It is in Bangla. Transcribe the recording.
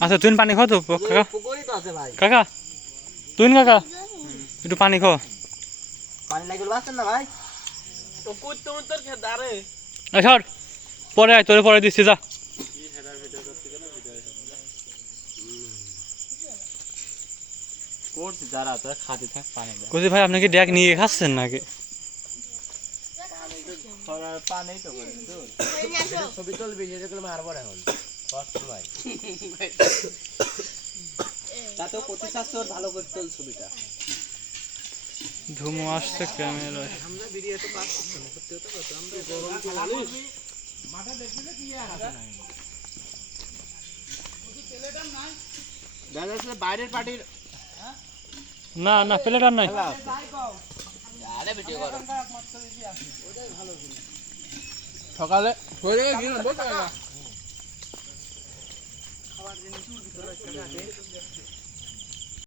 আচ্ছা তুই পানি খাও তো কাকা কাকা তুই কাকা একটু পানি খাও সর পরে আয় তোরে পরে দিচ্ছি যা কচি ভাই আপনি কি ড্যাগ নিয়ে খাচ্ছেন নাকি ছবি তুলবি যেগুলো মারবো এখন তাতেও প্রতি স্বাস্থ্য ভালো করে তোল ছবিটা ধুমো আসছে ক্যামেরা আমরা ভিডিও তো পাস করতে হতো আমরা গরম মাথা দেখবি কি আছে দাদা আসলে বাইরের পার্টির না না প্লেট আর নাই সকালে